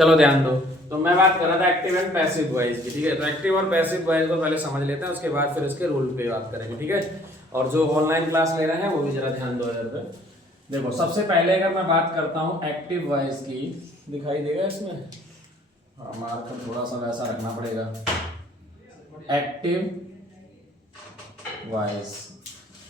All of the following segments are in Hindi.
चलो ध्यान दो। तो मैं बात कर रहा था एक्टिव एंड पैसिव वॉइस की, ठीक है। तो एक्टिव और पैसिव वॉइस को पहले समझ लेते हैं, उसके बाद फिर इसके रूल पे बात करेंगे, ठीक है। और जो ऑनलाइन क्लास ले रहे हैं वो भी जरा ध्यान दो इधर पे। देखो सबसे पहले अगर मैं बात करता हूँ एक्टिव वॉइस की, दिखाई देगा इसमें, हाँ मार्कर थोड़ा सा वैसा रखना पड़ेगा। एक्टिव वॉइस,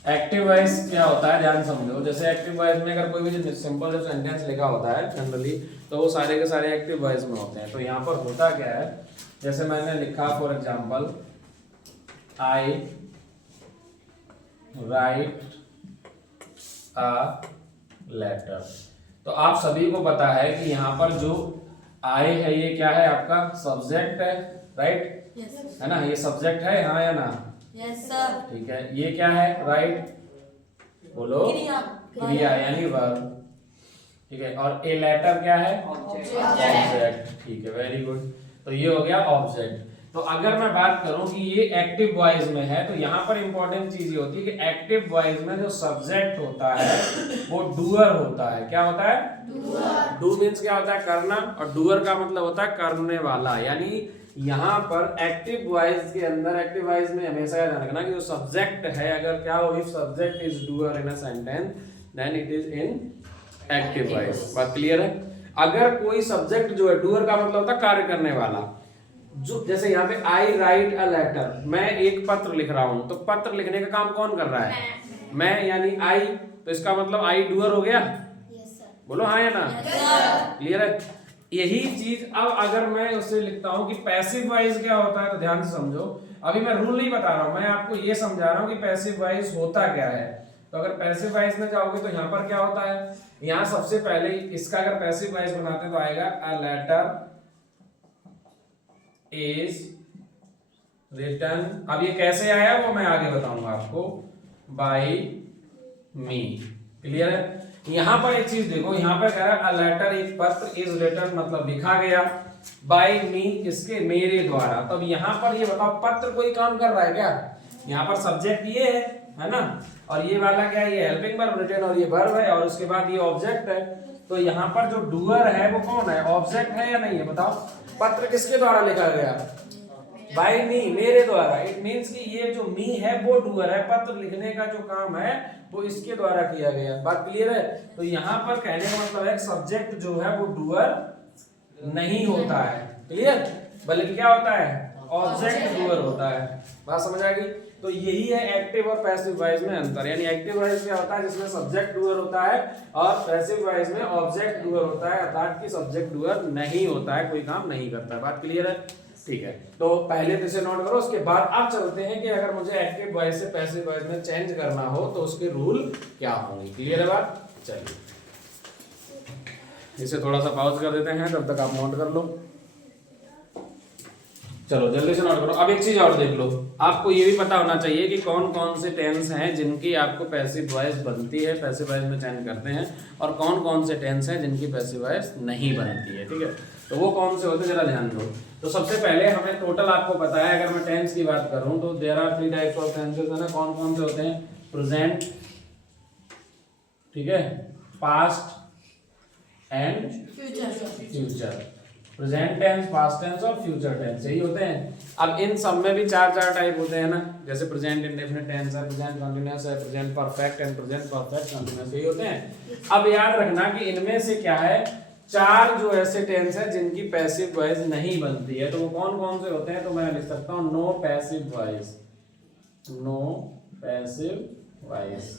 एक्टिव वॉइस क्या होता है ध्यान समझो। जैसे एक्टिव वॉइस में अगर कोई भी सिंपल जो सेंटेंस लिखा होता है जनरली, तो वो सारे के सारे एक्टिव वॉइस में होते हैं। तो यहाँ पर होता क्या है, जैसे मैंने लिखा for example I write a letter, तो आप सभी को पता है कि यहाँ पर जो आई है ये क्या है, आपका सब्जेक्ट है, राइट? है ना, ये सब्जेक्ट है, हाँ या ना? Yes sir. ठीक है, ये क्या है, राइट? बोलो, क्रिया यानी वर्ब, ठीक है। और ए लेटर क्या है, ऑब्जेक्ट, ठीक है, वेरी गुड। तो ये हो गया ऑब्जेक्ट। तो अगर मैं बात करूं कि ये एक्टिव वॉइस में है, तो यहाँ पर इंपॉर्टेंट चीज ये होती है कि एक्टिव वॉइस में जो सब्जेक्ट होता है वो डूअर होता है। क्या होता है? डूअर। डू मीन्स क्या होता है, करना, और डूअर का मतलब होता है करने वाला। यानी यहाँ पर एक्टिव वॉइस के अंदर, एक्टिव वॉइस में हमेशा याद रखना कि जो सब्जेक्ट है, अगर क्या हो, if subject is doer in a sentence then it is in active voice. बात क्लियर है? अगर कोई सब्जेक्ट जो है, डूअर का मतलब होता है कार्य करने वाला, जो जैसे यहाँ पे आई राइट अ लेटर, मैं एक पत्र लिख रहा हूं, तो पत्र लिखने का काम कौन कर रहा है? मैं यानी आई, तो इसका मतलब आई डूअर हो गया। Yes sir. बोलो हाँ या ना? क्लियर है? यही चीज अब अगर मैं उससे लिखता हूं कि पैसिव वॉइस क्या होता है, तो ध्यान से समझो। अभी मैं रूल नहीं बता रहा हूं, मैं आपको ये समझा रहा हूं कि पैसिव वॉइस होता क्या है। तो अगर पैसिव वॉइस में जाओगे तो यहाँ पर क्या होता है, यहाँ सबसे पहले इसका अगर पैसिव वॉइस बनाते हैं तो आएगा अ लेटर इज रिटन। अब ये कैसे आया वो मैं आगे बताऊंगा आपको, बाय मी। क्लियर है? यहां पर एक चीज देखो, यहां पर कह रहा है अ लेटर, एक पत्र, इज रिटन मतलब लिखा गया, बाय मी किसके, मेरे द्वारा। तब यहां पर ये बताओ पत्र कोई काम कर रहा है क्या? यहां पर सब्जेक्ट ये है ना, और ये वाला क्या है, ये हेल्पिंग वर्ब रिटन, और ये वर्ब है, और उसके बाद ये ऑब्जेक्ट है। तो यहाँ पर जो डूअर है वो कौन है, ऑब्जेक्ट है या नहीं है, बताओ। पत्र किसके द्वारा लिखा गया? बाय मी, मेरे द्वारा। इट मींस कि ये जो मी है वो डूअर है, पत्र लिखने का जो काम है वो इसके द्वारा किया गया। बात क्लियर है? तो यहाँ पर कहने का मतलब है सब्जेक्ट जो है वो डूअर नहीं होता है, क्लियर, बल्कि क्या होता है, ऑब्जेक्ट डूअर होता है। बात समझ आ गई? तो यही है एक्टिव और पैसिव वॉइस में अंतर। यानी एक्टिव वॉइस क्या होता है, जिसमें सब्जेक्ट डूअर होता है, और पैसिव वॉइस में ऑब्जेक्ट डूअर होता है, अर्थात कि सब्जेक्ट डूअर नहीं होता है, कोई काम नहीं करता है। बात क्लियर है? ठीक है, तो पहले तो इसे नोट करो, उसके बाद आप चलते हैं कि अगर मुझे एक्टिव वॉइस से पैसिव वॉइस में चेंज करना हो तो उसके रूल क्या होंगे। क्लियर है बात? चलिए इसे थोड़ा सा पॉज कर देते हैं, तब तक आप नोट कर लो। चलो जल्दी से नोट करो। अब एक चीज और देख लो, आपको ये भी पता होना चाहिए कि कौन कौन से टेंस हैं जिनकी आपको पैसिव वॉइस बनती है, पैसिव वॉइस में चेंज करते हैं, और कौन कौन से टेंस हैं जिनकी पैसिव वॉइस नहीं बनती है, ठीक है। तो वो कौन से होते हैं जरा ध्यान दो। तो सबसे पहले हमें टोटल आपको पता है, अगर मैं टेंस की बात करूं तो there are 3 types of tenses, है ना। कौन कौन से होते हैं? प्रेजेंट, ठीक है, past and future. Present tense, past tense और फ्यूचर टेंस, यही होते हैं। अब इन सब में भी चार चार टाइप होते हैं ना, जैसे प्रेजेंट इंडेफिनिट टेंस है, प्रेजेंट कंटीन्यूअस है, present perfect and present perfect continuous, यही होते हैं। अब याद रखना कि इनमें से क्या है, चार जो ऐसे टेंस है जिनकी पैसिव वॉइस नहीं बनती है। तो वो कौन कौन से होते हैं? तो मैं लिख सकता हूँ no passive voice, no passive voice.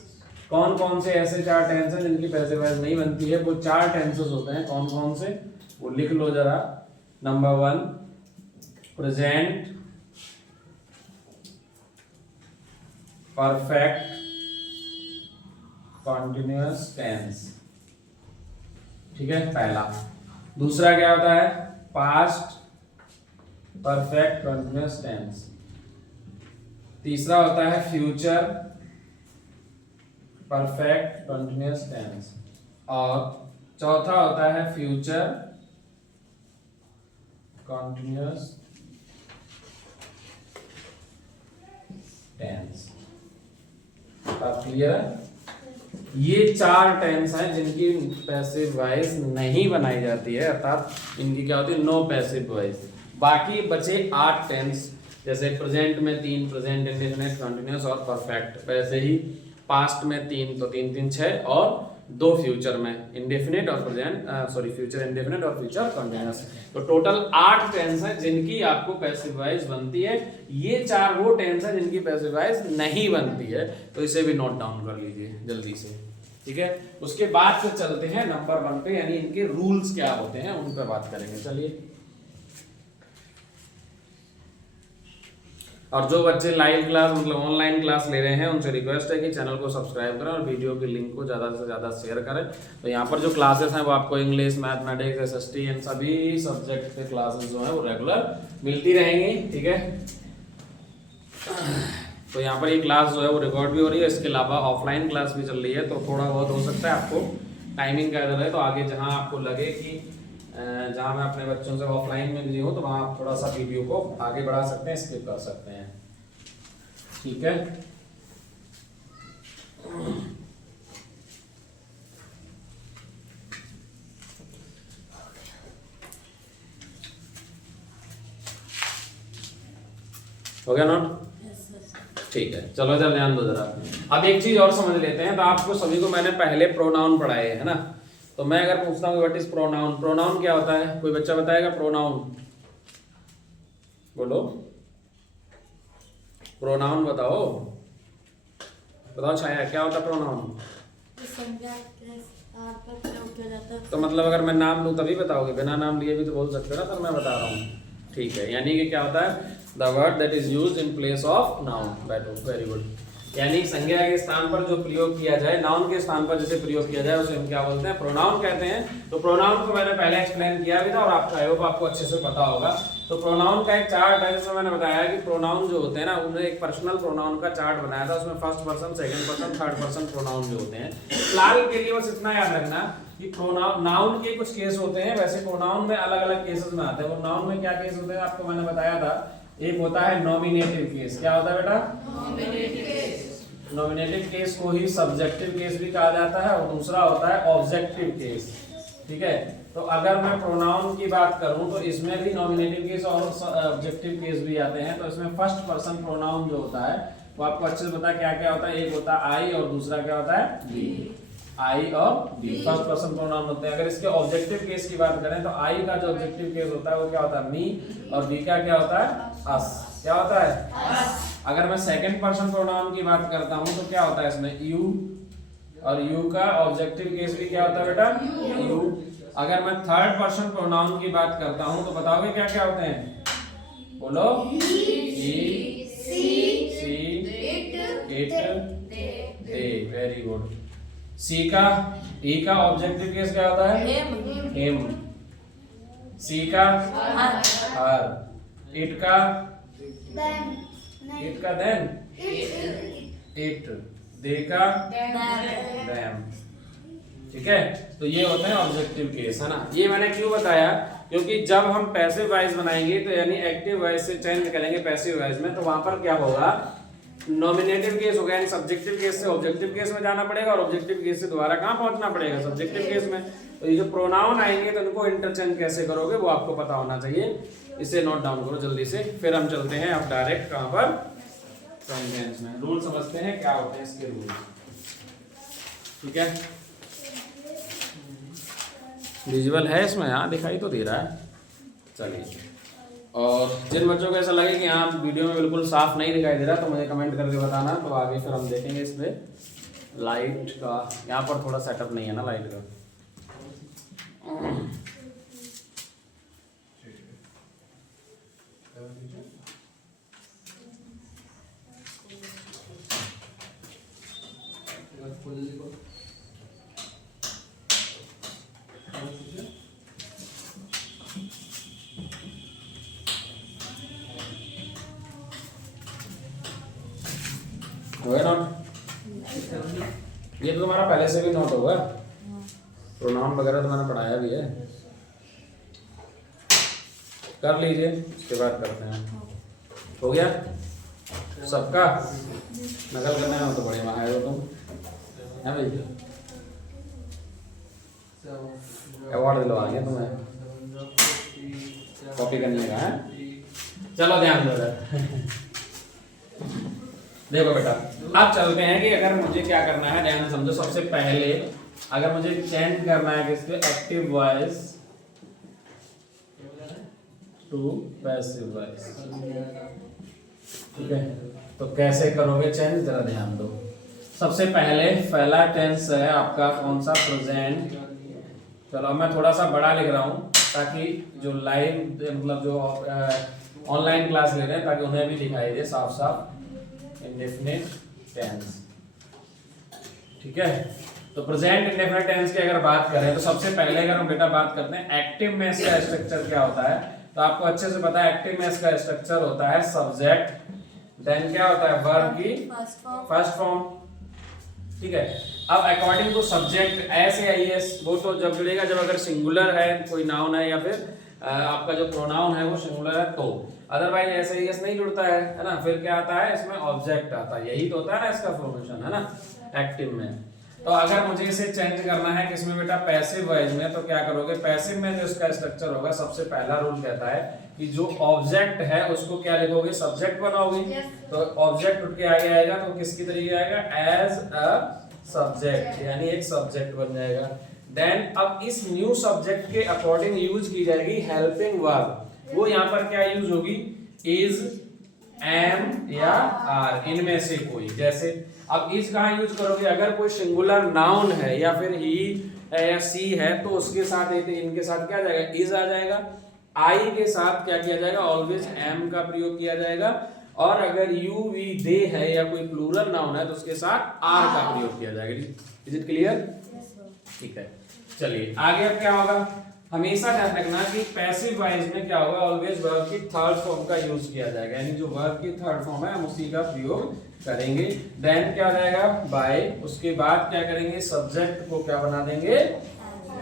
कौन कौन से ऐसे चार टेंस हैं जिनकी पैसिव वॉइस नहीं बनती है? वो चार टेंसेस होते हैं। कौन कौन से, वो लिख लो जरा। Number 1 present perfect continuous tense, ठीक है, पहला। दूसरा क्या होता है? Past perfect continuous tense. तीसरा होता है फ्यूचर परफेक्ट कॉन्टिन्यूअस टेंस, और चौथा होता है फ्यूचर कॉन्टिन्यूअस टेंस। बात क्लियर है? ये 4 टेंस हैं जिनकी पैसिव वॉइस नहीं बनाई जाती है, अर्थात इनकी क्या होती है, नो पैसिव वॉइस। बाकी बचे 8 टेंस, जैसे प्रेजेंट में 3 प्रेजेंट इंडेफिनिट, कंटिन्यूअस और परफेक्ट। वैसे ही पास्ट में 3 तो 3 3 6 और 2 फ्यूचर में इंडेफिनिट और प्रेजेंट फ्यूचर इंडेफिनिट और फ्यूचर कंटिन्यूअस। तो टोटल 8 टेंस हैं जिनकी आपको पैसिव वॉइस बनती है। ये 4 वो टेंस हैं जिनकी पैसिव वॉइस नहीं बनती है, तो इसे भी नोट डाउन कर लीजिए जल्दी से, ठीक है। उसके बाद फिर चलते हैं नंबर 1 पे, यानी इनके रूल्स क्या होते हैं उन पर बात करेंगे। चलिए, और जो बच्चे लाइव क्लास मतलब ऑनलाइन क्लास ले रहे हैं उनसे रिक्वेस्ट है कि चैनल को सब्सक्राइब करें और वीडियो की लिंक को ज़्यादा से ज़्यादा शेयर करें। तो यहाँ पर जो क्लासेस हैं वो आपको इंग्लिश, मैथमेटिक्स, एसएसटी इन सभी सब्जेक्ट के क्लासेस जो हैं वो रेगुलर मिलती रहेंगी, ठीक है। तो यहाँ पर ये क्लास जो है वो रिकॉर्ड भी हो रही है, इसके अलावा ऑफलाइन क्लास भी चल रही है। तो थोड़ा बहुत हो सकता है आपको टाइमिंग का इधर है, तो आगे जहाँ आपको लगे कि जहाँ मैं अपने बच्चों से ऑफलाइन में बिजी हूँ तो वहाँ आप थोड़ा सा वीडियो को आगे बढ़ा सकते हैं, स्किप कर सकते हैं, ठीक है। हो गया नोट? ठीक है, चलो इधर ध्यान दो जरा। अब एक चीज और समझ लेते हैं। तो आपको सभी को मैंने पहले प्रोनाउन पढ़ाए है ना, तो मैं अगर पूछता हूँ व्हाट इज प्रोनाउन, प्रोनाउन क्या होता है? कोई बच्चा बताएगा प्रोनाउन? बोलो, प्रोनाउन बताओ, बताओ छाया, क्या होता है प्रोनाउन? तो मतलब अगर मैं नाम लूँ तभी बताओगे, बिना नाम लिए भी तो बोल सकते हो ना, सर मैं बता रहा हूँ, ठीक है। यानी कि क्या होता है? The word that is used in place of noun. Very good. यानी संज्ञा के स्थान पर जो प्रयोग किया जाए, नाउन के स्थान पर जैसे प्रयोग किया जाए उसे हम क्या बोलते हैं? प्रोनाउन कहते हैं। तो प्रोनाउन को मैंने पहले एक्सप्लेन किया भी था और आपको आई होप आपको अच्छे से पता होगा। तो प्रोनाउन का एक चार्ट है जिसमें मैंने बताया कि प्रोनाउन जो होते हैं ना, उन्हें एक पर्सनल प्रोनाउन का चार्ट बनाया था। उसमें first person, second person, third person pronoun जो होते हैं। फिलहाल के लिए बस इतना याद रखना कि प्रोनाउन, नाउन के कुछ केस होते हैं, वैसे प्रोनाउन में अलग अलग केसेस में आते हैं। वो नाउन में क्या केस होते हैं आपको मैंने बताया था। एक होता है नॉमिनेटिव केस। क्या होता है बेटा? नॉमिनेटिव केस को ही सब्जेक्टिव केस भी कहा जाता है, और दूसरा होता है ऑब्जेक्टिव केस, ठीक है। तो अगर मैं प्रोनाउन की बात करूं तो इसमें भी नॉमिनेटिव केस और ऑब्जेक्टिव केस भी आते हैं। तो इसमें फर्स्ट पर्सन प्रोनाउन जो होता है वो आपको अच्छे से पता क्या क्या होता है। एक होता है आई और दूसरा क्या होता है? वी। आई और वी फर्स्ट पर्सन प्रोनाउन होते हैं। अगर इसके ऑब्जेक्टिव केस की बात करें तो आई का जो ऑब्जेक्टिव केस होता है वो क्या होता है? मी। और वी का क्या होता है? अस। क्या होता है? अगर मैं सेकंड पर्सन प्रोनाउन की बात करता हूं तो क्या होता है इसमें? यू। और यू का ऑब्जेक्टिव केस भी क्या होता है बेटा? यू। अगर मैं थर्ड पर्सन प्रोनाउन की बात करता हूं तो बताओगे क्या क्या होते हैं? बोलो। He, she, it, they. Very good. She का, ई का ऑब्जेक्टिव केस क्या होता है? हिम। सी का हर। इट का देन। इट। दे का देम। ठीक है, तो ये होते हैं ऑब्जेक्टिव केस, है ना। ये मैंने क्यों बताया? क्योंकि जब हम पैसिव वॉइस बनाएंगे तो यानी एक्टिव वॉइस से चेंज करेंगे पैसिव वॉइस में, तो वहां पर क्या होगा? नॉमिनेटिव केस होगा, यानी सब्जेक्टिव केस से ऑब्जेक्टिव केस में जाना पड़ेगा, और ऑब्जेक्टिव केस से दोबारा कहां पहुंचना पड़ेगा? सब्जेक्टिव केस में। तो ये जो प्रोनाउन आएंगे तो इनको इंटरचेंज कैसे करोगे वो आपको पता होना चाहिए। इसे नोट डाउन करो जल्दी से, फिर हम चलते हैं अब डायरेक्ट कहां पर? सेंटेंस में। रूल समझते हैं क्या होते हैं इसके रूल, ठीक है। विजुअल है इसमें? हाँ, दिखाई तो दे रहा है। चलिए, और जिन बच्चों को ऐसा लगे कि हाँ वीडियो में बिल्कुल साफ नहीं दिखाई दे रहा तो मुझे कमेंट करके बताना, तो आगे फिर हम देखेंगे इस पे लाइट का। यहाँ पर थोड़ा सेटअप नहीं है ना लाइट का। ये तो तुम्हारा पहले से भी नोट होगा, प्रोनाउन वगैरह तो मैंने पढ़ाया भी है, कर लीजिए, उसके बाद करते हैं। हो गया सबका? नकल करने में तो बड़े माहिर हो तुम। है भाई, अवार्ड दिलवाएंगे तुम्हें, कॉपी करने का है। चलो ध्यान दो देखो बेटा, अब चलते हैं कि अगर मुझे क्या करना है, ध्यान से समझो। सबसे पहले अगर मुझे चेंज करना है किसके, active voice to passive voice, ठीक है। तो कैसे करोगे चेंज, जरा ध्यान दो। सबसे पहले पहला टेंस है आपका कौन सा, प्रेजेंट। चलो मैं थोड़ा सा बड़ा लिख रहा हूँ ताकि जो लाइव मतलब जो ऑनलाइन क्लास ले रहे हैं ताकि उन्हें भी दिखाई दे साफ साफ। इंडेफिनिट टेंस, ठीक है। तो प्रेजेंट इंडेफिनिट टेंस की अगर बात करें तो सबसे पहले अगर हम बेटा बात करते हैं एक्टिव में इसका स्ट्रक्चर क्या होता है, तो आपको अच्छे से पता है एक्टिव में इसका स्ट्रक्चर होता है सब्जेक्ट, देन क्या होता है वर्ब की फर्स्ट फॉर्म, ठीक है। अब अकॉर्डिंग टू सब्जेक्ट एस या एस वो तो जब जुड़ेगा जब अगर सिंगुलर है कोई नाउन है या फिर आपका जो प्रोनाउन है वो सिंगुलर है तो, अदरवाइज ऐसे एस नहीं जुड़ता है ना। फिर क्या आता है इसमें ऑब्जेक्ट आता है, यही तो होता है ना इसका फॉर्मेशन, है ना एक्टिव में। तो अगर मुझे इसे चेंज करना है किसमें बेटा, पैसिव वॉइस में, तो क्या करोगे, पैसिव में जो इसका स्ट्रक्चर होगा सबसे पहला रूल कहता है कि जो ऑब्जेक्ट है उसको क्या लिखोगे, सब्जेक्ट बनाओगे। तो ऑब्जेक्ट उठ के आगे आएगा तो किसकी तरीके आएगा, एज अ सब्जेक्ट, यानी एक सब्जेक्ट बन जाएगा। देन अब इस न्यू सब्जेक्ट के अकॉर्डिंग यूज की जाएगी हेल्पिंग वर्ब। वो यहाँ पर क्या यूज होगी, इज, एम या आर, इनमें से कोई। जैसे अब इज कहाँ यूज करोगे, अगर कोई सिंगुलर नाउन है या फिर ही है या सी है तो उसके साथ इनके साथ क्या आ जाएगा, इज आ जाएगा। आई के साथ क्या किया जाएगा, ऑलवेज एम का प्रयोग किया जाएगा। और अगर यू वी दे है या कोई प्लूरल नाउन है तो उसके साथ आर का प्रयोग किया जाएगा। इज इट क्लियर, ठीक है। चलिए आगे अब क्या होगा, हमेशा ध्यान रखना कि पैसिव वॉइस में क्या होगा, ऑलवेज वर्ब की थर्ड फॉर्म का यूज किया जाएगा, यानी जो वर्ब की थर्ड फॉर्म है हम उसी का प्रयोग करेंगे। देन क्या हो जाएगा, बाय, उसके बाद क्या करेंगे, सब्जेक्ट को क्या बना देंगे,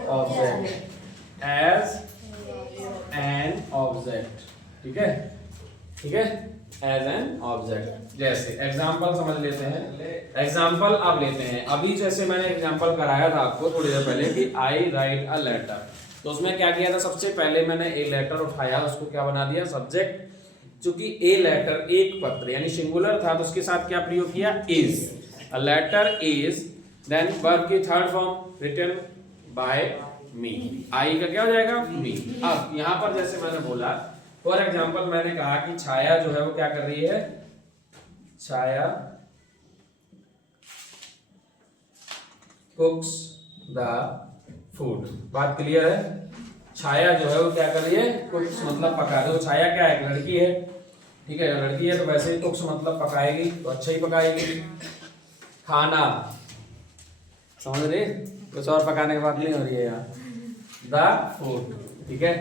ऑब्जेक्ट, एज एन ऑब्जेक्ट, ठीक है, ठीक है, एज एन ऑब्जेक्ट। जैसे एग्जांपल समझ लेते हैं, एग्जांपल अब लेते हैं। अभी जैसे मैंने एग्जांपल कराया था आपको थोड़ी देर पहले कि आई राइट अ लेटर, तो उसमें क्या किया था, सबसे पहले मैंने ए लेटर उठाया, उसको क्या बना दिया, सब्जेक्ट। चूंकि ए लेटर एक पत्र यानी सिंगुलर था तो उसके साथ क्या प्रयोग किया, is, a letter is, then verb की third form written by me, I का क्या हो जाएगा, मी। अब यहां पर जैसे मैंने बोला, फॉर एग्जाम्पल मैंने कहा कि छाया जो है वो क्या कर रही है, छाया कुक्स द फूड, बात क्लियर है। छाया जो है वो क्या कर रही है, कुक्स मतलब पका रही है। छाया क्या है, एक लड़की है, ठीक है, लड़की है तो वैसे ही कुक्स मतलब पकाएगी, तो अच्छा ही पकाएगी। खाना, समझ रहे, कुछ और पकाने की बात नहीं हो रही है यहाँ, द फूड, ठीक है।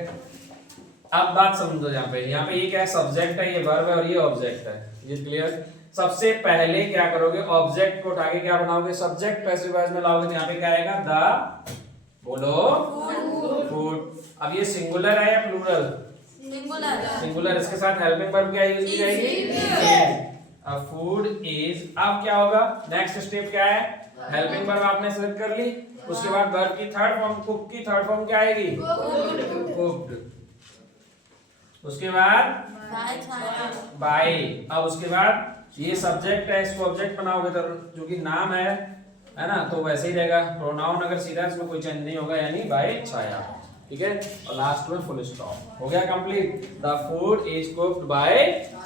अब बात समझो, यहाँ पे ये क्या है, सब्जेक्ट है, ये वर्ब है और ये ऑब्जेक्ट है, ये क्लियर। सबसे पहले क्या करोगे, ऑब्जेक्ट को उठा के क्या बनाओगे, सब्जेक्ट पैसिव वॉइस में लाओगे, तो यहाँ पे क्या आएगा, द, बोलो, फूड। अब ये सिंगुलर है या प्लूरल, सिंगुलर, इसके साथ हेल्पिंग वर्ब क्या यूज की जाएगी, अ फूड इज। अब क्या होगा, नेक्स्ट स्टेप क्या है, हेल्पिंग वर्ब आपने सेलेक्ट कर ली, उसके बाद वर्ब की थर्ड फॉर्म, कुक की थर्ड फॉर्म क्या आएगी, कुक्ड, उसके बाद बाय। अब उसके बाद ये सब्जेक्ट है, इसको ऑब्जेक्ट बनाओगे तो जो कि नाम है ना, तो वैसे ही रहेगा। प्रोनाउन अगर सीधा, इसमें कोई चेंज नहीं होगा, यानी बाय छाया, ठीक है। और लास्ट में फुल स्टॉप, हो गया complete, the food is cooked bye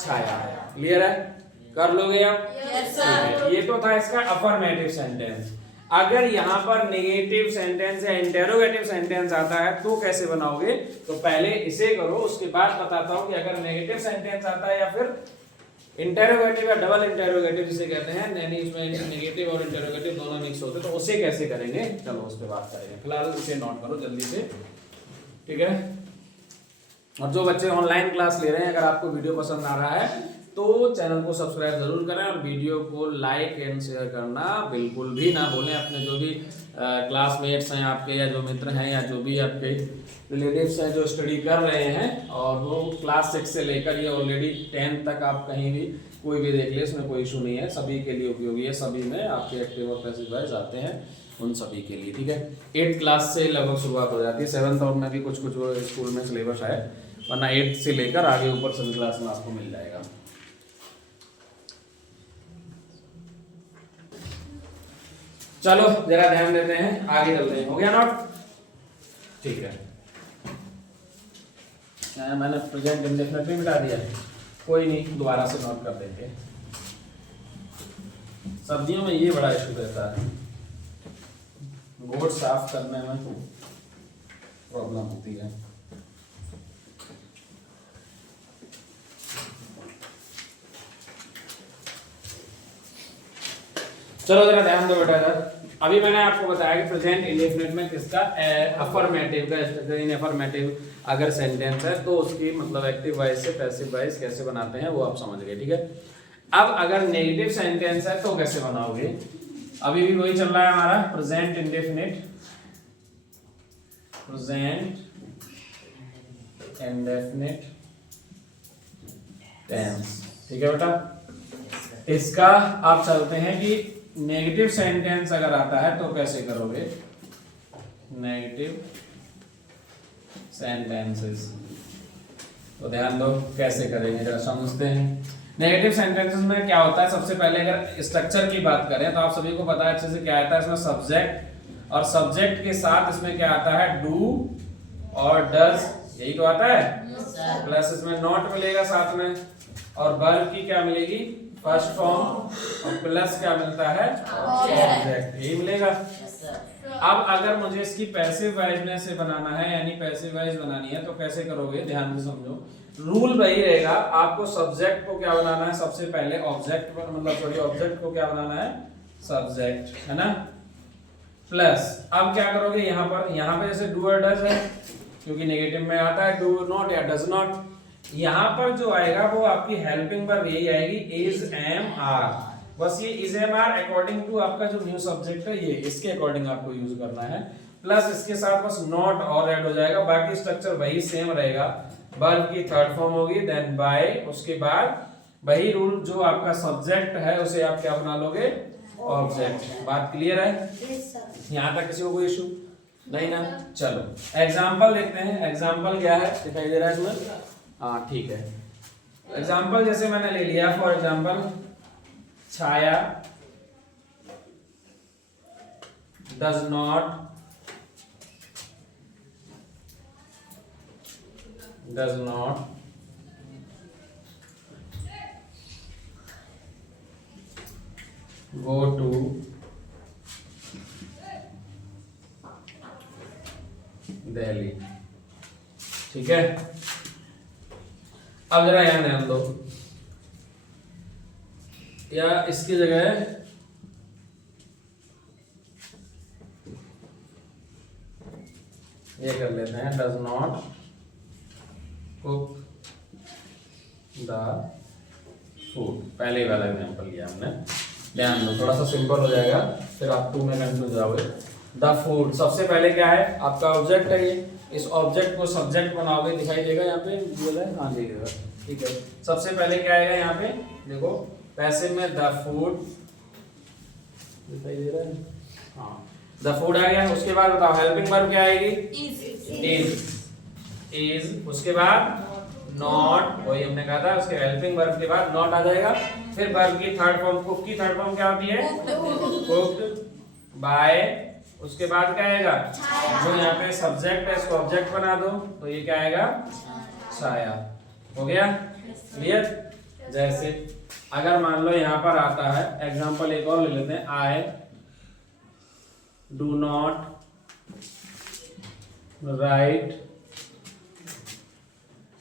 Chhaya. Clear है, कर लोगे आप, यस सर। ये तो था इसका अफर्मेटिव सेंटेंस। अगर यहाँ पर नेगेटिव सेंटेंस या इंटेरोगेटिव सेंटेंस आता है तो कैसे बनाओगे, तो पहले इसे करो, उसके बाद बताता हूँ कि अगर नेगेटिव सेंटेंस आता है या फिर इंटेरोगेटिव या डबल इंटेरोगेटिव जिसे कहते हैं, यानी इसमें नेगेटिव और इंटेरोगेटिव दोनों मिक्स होते हैं, तो उसे कैसे करेंगे, चलो उस पर बात करेंगे। फिलहाल इसे नोट करो जल्दी से, ठीक है। और जो बच्चे ऑनलाइन क्लास ले रहे हैं, अगर आपको वीडियो पसंद आ रहा है तो चैनल को सब्सक्राइब जरूर करें और वीडियो को लाइक एंड शेयर करना बिल्कुल भी ना भूलें। अपने जो भी क्लासमेट्स हैं आपके, या जो मित्र हैं, या जो भी आपके रिलेटिव्स हैं जो स्टडी कर रहे हैं, और वो क्लास 6 से लेकर ये ऑलरेडी 10 तक आप कहीं भी कोई भी देख ले, इसमें कोई इशू नहीं है, सभी के लिए उपयोगी है, सभी में आपके एक्टिव और पैसिव वॉइस आते हैं उन सभी के लिए, ठीक है। 8th क्लास से लगभग शुरुआत हो जाती है, 7th और में भी कुछ कुछ स्कूल में सिलेबस है, वरना 8th से लेकर आगे ऊपर सभी क्लास में आपको मिल जाएगा। चलो जरा ध्यान देते हैं, आगे चलते हैं। हो गया नोट? ठीक है। मैंने प्रेजेंट इंडेफिनिट भी मिटा दिया, कोई नहीं, दोबारा से नोट कर देंगे। सर्दियों में ये बड़ा इशू रहता है, बोर्ड साफ करने में प्रॉब्लम होती है। चलो जरा ध्यान दो बेटा इधर। अभी मैंने आपको बताया कि प्रेजेंट इंडेफिनिट में किसका अफर्मेटिव का, इन अफर्मेटिव अगर सेंटेंस है तो उसकी मतलब एक्टिव वॉइस से पैसिव वॉइस कैसे बनाते हैं वो आप समझ गए, ठीक है। अब अगर नेगेटिव सेंटेंस है तो कैसे बनाओगे? अभी भी वही चल रहा है हमारा present indefinite, present indefinite tense, ठीक है बेटा। इसका आप चलते हैं कि नेगेटिव सेंटेंस अगर आता है तो कैसे करोगे? नेगेटिव सेंटेंसेस, तो ध्यान दो कैसे करेंगे जरा समझते हैं। नेगेटिव सेंटेंसेस में क्या होता है? सबसे पहले अगर स्ट्रक्चर की बात करें तो आप सभी को पता है अच्छे से क्या आता है इसमें, सब्जेक्ट, और सब्जेक्ट के साथ इसमें क्या आता है? डू और डज, यही तो आता है। प्लस इसमें नॉट मिलेगा साथ में, और वर्ब की क्या मिलेगी? फर्स्ट फॉर्म, और प्लस क्या मिलता है? ऑब्जेक्ट, यही मिलेगा। अब अगर मुझे इसकी पैसिव वॉइस में से बनाना है, यानी पैसिव वॉइस बनानी है, तो कैसे करोगे? ध्यान से समझो। रूल वही रहेगा, आपको सब्जेक्ट को क्या बनाना है? सबसे पहले ऑब्जेक्ट, मतलब सॉरी, ऑब्जेक्ट को क्या बनाना है? सब्जेक्ट, है ना। प्लस अब क्या करोगे? यहाँ पर जैसे डू और डज है, क्योंकि नेगेटिव में आता है डू नॉट या डज नॉट, यहाँ पर जो आएगा वो आपकी हेल्पिंग वर्ब यही आएगी, इज, एम, आर। बस ये is, am, are according to आपका जो न्यू सब्जेक्ट है, ये इसके अकॉर्डिंग आपको यूज करना है। प्लस इसके साथ बस नॉट और ऐड हो जाएगा, बाकी स्ट्रक्चर वही सेम रहेगा। वर्ब की थर्ड फॉर्म होगी, देन बाय, उसके बाद वही रूल, जो आपका सब्जेक्ट है उसे आप क्या बना लोगे? ऑब्जेक्ट। बात क्लियर है? यहाँ तक किसी को कोई इशू नहीं ना? चलो एग्जाम्पल देखते हैं। एग्जाम्पल क्या है दिखाई दे रहा है इसमें? हाँ ठीक है। एग्जाम्पल जैसे मैंने ले लिया, for example Chhaya does not go to Delhi, ठीक है। अब जरा यहां ध्यान दो, या इसकी जगह ये कर लेते हैं, does not cook the food. पहले वाला एग्जाम्पल लिया हमने, ध्यान दो, थोड़ा सा सिंपल हो जाएगा, फिर आप 2 में कंफ्यूज जाओगे। द फूड, सबसे पहले क्या है? आपका ऑब्जेक्ट है ये, इस ऑब्जेक्ट को सब्जेक्ट बनाओगे, दिखाई देगा यहाँ पे, हाँ दिखेगा, ठीक है। सबसे पहले क्या आएगा यहाँ पे? देखो पैसिव में द फूड दिखाई दे रहा है, हाँ द फूड आ गया। उसके बाद बताओ हेल्पिंग वर्ब क्या आएगी? इज, उसके बाद नॉट, वही हमने कहा था, उसके हेल्पिंग वर्ब के बाद नॉट आ जाएगा। फिर वर्ब की थर्ड फॉर्म, कुक की थर्ड फॉर्म क्या होती है? कुक्ड बाय, उसके बाद क्या आएगा? जो यहाँ पे सब्जेक्ट है इसको ऑब्जेक्ट बना दो, तो ये क्या आएगा? छाया। हो गया क्लियर? जैसे अगर मान लो यहाँ पर आता है, एग्जांपल एक और ले लेते हैं, I do not right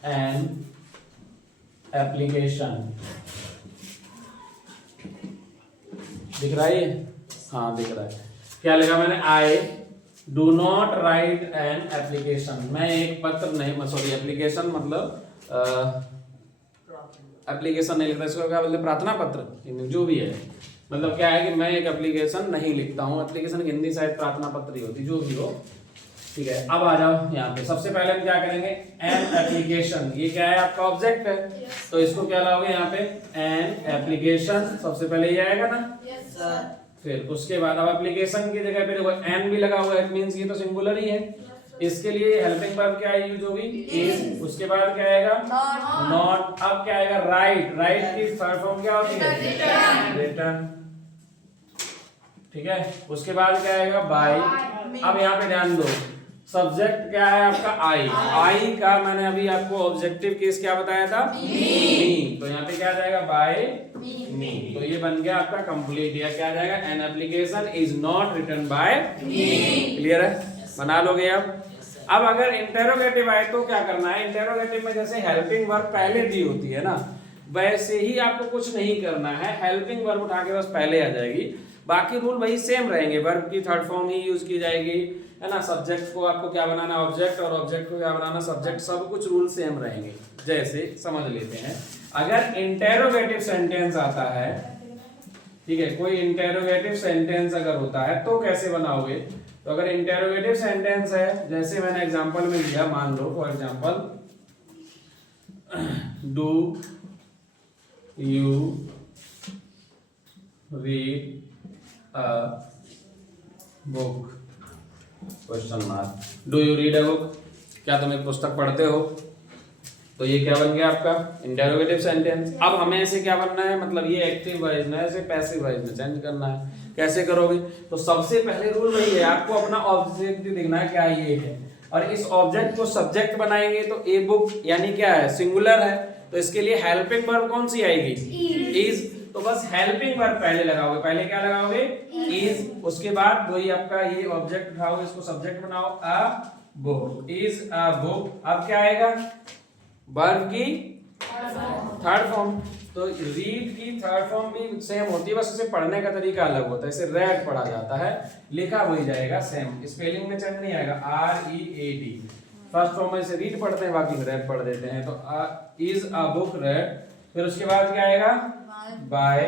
an application. दिख रहा है? हाँ दिख रहा है। क्या लिखा मैंने? I do not right an application. मैं एक पत्र नहीं, सॉरी एप्लीकेशन मतलब एप्लीकेशन नहीं लिखता, इसको क्या बोलते? प्रार्थना पत्र, जो भी है, मतलब क्या है कि मैं एक एप्लीकेशन नहीं लिखता हूँ, एप्लीकेशन हिंदी शायद प्रार्थना पत्र ही होती, जो भी हो, ठीक है। अब आ जाओ यहाँ पे, सबसे पहले हम क्या करेंगे, एन एप्लीकेशन, ये क्या है आपका ऑब्जेक्ट है, तो इसको क्या लाओगे यहाँ पे, एन एप्लीकेशन, सबसे पहले ये आएगा ना। Yes sir. फिर उसके बाद अब एप्लीकेशन की जगह पे देखो एन भी लगा हुआ है, इट मींस ये तो सिंगुलर ही है। इसके लिए हेल्पिंग वर्ब क्या है, यूज होगी इज। उसके बाद क्या आएगा, नॉट। अब क्या आएगा, राइट। राइट की थर्ड फॉर्म क्या होती है, रिटर्न, ठीक है। उसके बाद क्या आएगा, बाय। अब यहाँ पे ध्यान दो, सब्जेक्ट क्या है आपका, आई। आई का मैंने अभी आपको ऑब्जेक्टिव केस क्या बताया था, मी। तो यहाँ पे क्या आ जाएगा, बाय मी। तो ये बन गया आपका कंप्लीट। या क्या आ जाएगा, an application is not written by me. Clear है, बना लोगे अब अगर इंटेरोगेटिव आए तो क्या करना है, इंटेरोगेटिव में जैसे हेल्पिंग वर्ब पहले दी होती है ना, वैसे ही आपको कुछ नहीं करना है, हेल्पिंग वर्ब उठा के बस पहले आ जाएगी, बाकी रूल वही सेम रहेंगे। वर्ब की थर्ड फॉर्म ही यूज की जाएगी, है ना। सब्जेक्ट को आपको क्या बनाना, ऑब्जेक्ट, और ऑब्जेक्ट को क्या बनाना, सब्जेक्ट, सब कुछ रूल सेम रहेंगे। जैसे समझ लेते हैं, अगर इंटेरोगेटिव सेंटेंस आता है, ठीक है, कोई इंटेरोगेटिव सेंटेंस अगर होता है तो कैसे बनाओगे। तो अगर इंटेरोगेटिव सेंटेंस है, जैसे मैंने एग्जांपल में लिया, मान लो for example, do you read a book, question mark. Do you read a book, क्या तुम एक पुस्तक पढ़ते हो। तो ये क्या बन गया आपका इंटेरोगेटिव सेंटेंस। अब हमें ऐसे क्या बनना है, मतलब ये एक्टिव वॉइस में, ऐसे पैसिव वॉइस में चेंज करना है। कैसे करोगे, तो सबसे पहले रूल वही है, आपको अपना ऑब्जेक्ट दिखना है, क्या ये है, और इस ऑब्जेक्ट को सब्जेक्ट बनाएंगे तो ए बुक यानी क्या है, सिंगुलर है, तो इसके लिए हेल्पिंग वर्ब कौन सी आएगी, इज। तो बस हेल्पिंग वर्ब पहले लगाओगे, पहले क्या लगाओगे, इज। उसके बाद वही आपका ये ऑब्जेक्ट उठाओ, इसको सब्जेक्ट बनाओ, a book, is a book. अब क्या आएगा, वर्ब की थर्ड फॉर्म। तो रीड की थर्ड फॉर्म भी सेम होती है, बस उसे पढ़ने का तरीका अलग होता है। इसे रेड पढ़ा जाता है, लिखा वही जाएगा सेम, स्पेलिंग में चेंज नहीं आएगा, READ। फर्स्ट फॉर्म में इसे रीड पढ़ते हैं, बाकी में रेड पढ़ देते हैं। तो इज अ बुक रेड। फिर उसके बाद क्या आएगा, बाय।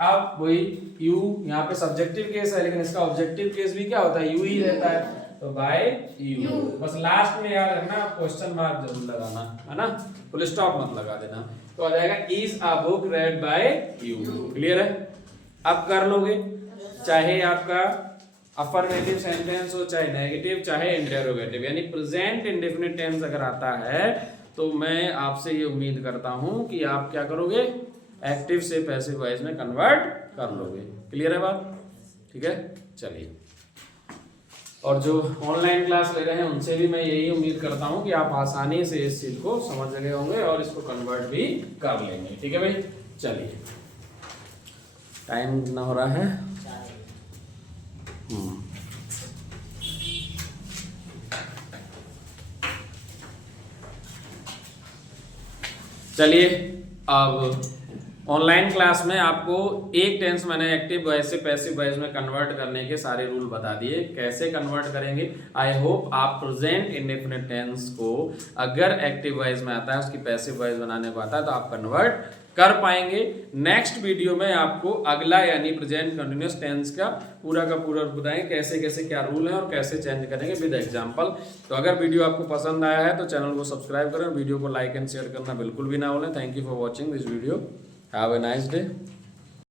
अब वही यू, यहाँ पे सब्जेक्टिव केस है, लेकिन इसका ऑब्जेक्टिव केस भी क्या होता है, यू ही रहता है, तो बाय यू। बस लास्ट में याद रखना, क्वेश्चन मार्क जरूर लगाना, है ना, फुल स्टॉप मत लगा देना। तो आ जाएगा is a book read by you. Clear है, अब कर लोगे, चाहे आपका अफर्मेटिव सेंटेंस हो, चाहे नेगेटिव, चाहे इंटेरोगेटिव, यानी प्रेजेंट इंडेफिनिट टेंस अगर आता है तो मैं आपसे ये उम्मीद करता हूं कि आप क्या करोगे, एक्टिव से पैसिव वॉइस में कन्वर्ट कर लोगे। क्लियर है बात, ठीक है। चलिए, और जो ऑनलाइन क्लास ले रहे हैं उनसे भी मैं यही उम्मीद करता हूं कि आप आसानी से इस चीज को समझ गए होंगे और इसको कन्वर्ट भी कर लेंगे। ठीक है भाई, चलिए, टाइम कितना हो रहा है, चलिए। अब ऑनलाइन क्लास में आपको एक टेंस मैंने एक्टिव वॉइस से पैसिव वॉइस में कन्वर्ट करने के सारे रूल बता दिए, कैसे कन्वर्ट करेंगे। आई होप आप प्रेजेंट इंडेफिनिट टेंस को अगर एक्टिव वॉइस में आता है, उसकी पैसिव वॉइस बनाने को आता है, तो आप कन्वर्ट कर पाएंगे। नेक्स्ट वीडियो में आपको अगला यानी प्रेजेंट कंटिन्यूअस टेंस का पूरा बताएंगे, कैसे कैसे क्या रूल है और कैसे चेंज करेंगे विद एग्जांपल। तो अगर वीडियो आपको पसंद आया है तो चैनल को सब्सक्राइब करें, वीडियो को लाइक एंड शेयर करना बिल्कुल भी ना भूलें। Thank you for watching this video, have a nice day.